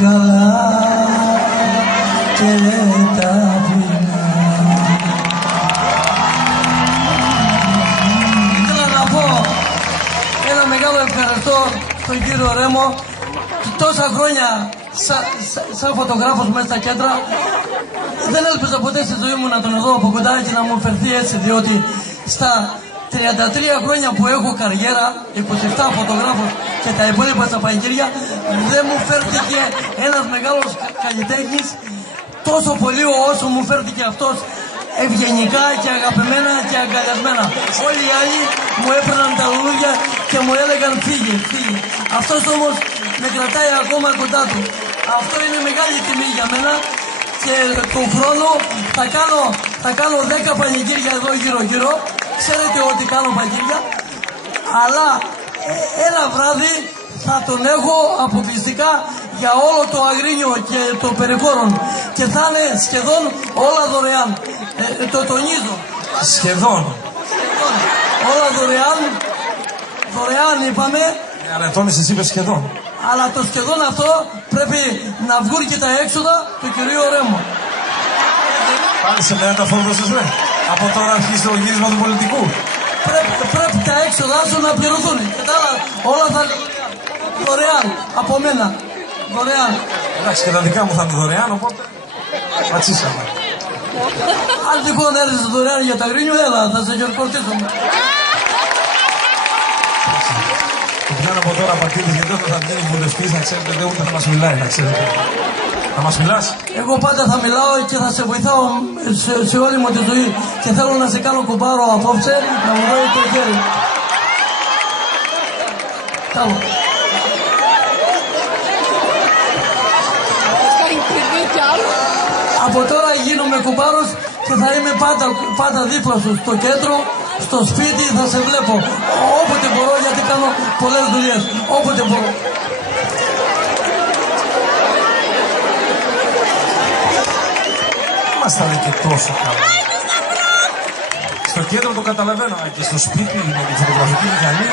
γαλά και τα πεινά. Ήθελα να πω ένα μεγάλο ευχαριστώ στον κύριο Ρέμο. Τόσα χρόνια σαν φωτογράφος μέσα στα κέντρα δεν έλπιζα ποτέ στη ζωή μου να τον δω από κοντά και να μου φερθεί έτσι, διότι στα 33 χρόνια που έχω καριέρα, 27 φωτογράφος και τα υπόλοιπα στα πανηγύρια, δεν μου φέρθηκε ένας μεγάλος καλλιτέχνης τόσο πολύ όσο μου φέρθηκε αυτός, ευγενικά και αγαπημένα και αγκαλιασμένα. Όλοι οι άλλοι μου έπαιρναν τα λουλούδια και μου έλεγαν φύγε, φύγε. Αυτός όμως με κρατάει ακόμα κοντά του. Αυτό είναι μεγάλη τιμή για μένα και τον χρόνο θα κάνω 10 πανηγύρια εδώ γύρω-γύρω. Ξέρετε ότι κάνω πανηγύρια, αλλά ένα βράδυ θα τον έχω αποκλειστικά για όλο το Αγρίνιο και το περιχώρον και θα είναι σχεδόν όλα δωρεάν. Το τονίζω. Σχεδόν. Όλα δωρεάν. Δωρεάν είπαμε. Αλλά τόνισες, είπες σχεδόν. Αλλά το σχεδόν αυτό πρέπει να βγουν και τα έξοδα του κυρίου Ρέμο. Πάλι σε μένα τα φόρτωσες, ναι. Από τώρα αρχίζει το γύρισμα του πολιτικού. Πρέπει τα έξοδα σου να πληρωθούν. Όλα θα είναι δωρεάν. Από μένα. Δωρεάν. Εντάξει, και τα δικά μου θα είναι δωρεάν, οπότε ματσίσαμε. Αν τυχόν έρθεις δωρεάν για τα Αγρίνιο, έλα, θα σε χειροκροτήσουμε. Το πιάνω από τώρα Παρτίδης, γιατί όταν θα βγαίνει βουλευτής, να ξέρετε, δεν ούτε θα μας μιλάει, να ξέρετε. Θα μας μιλάς? Εγώ πάντα θα μιλάω και θα σε βοηθάω σε όλη μου τη ζωή. Και θέλω να σε κάνω κουμπάρο απόψε, να μου δώσει το χέρι. Καλό. Από τώρα γίνομαι κουμπάρος και θα είμαι πάντα δίπλα σου, στο κέντρο, στο σπίτι, θα σε βλέπω. Όποτε μπορώ, γιατί κάνω πολλές δουλειές. Όποτε μπορώ. Μας θα λέει και τόσο καλά. Στο κέντρο το καταλαβαίνω, και στο σπίτι με τη φωτογραφική μηχανή.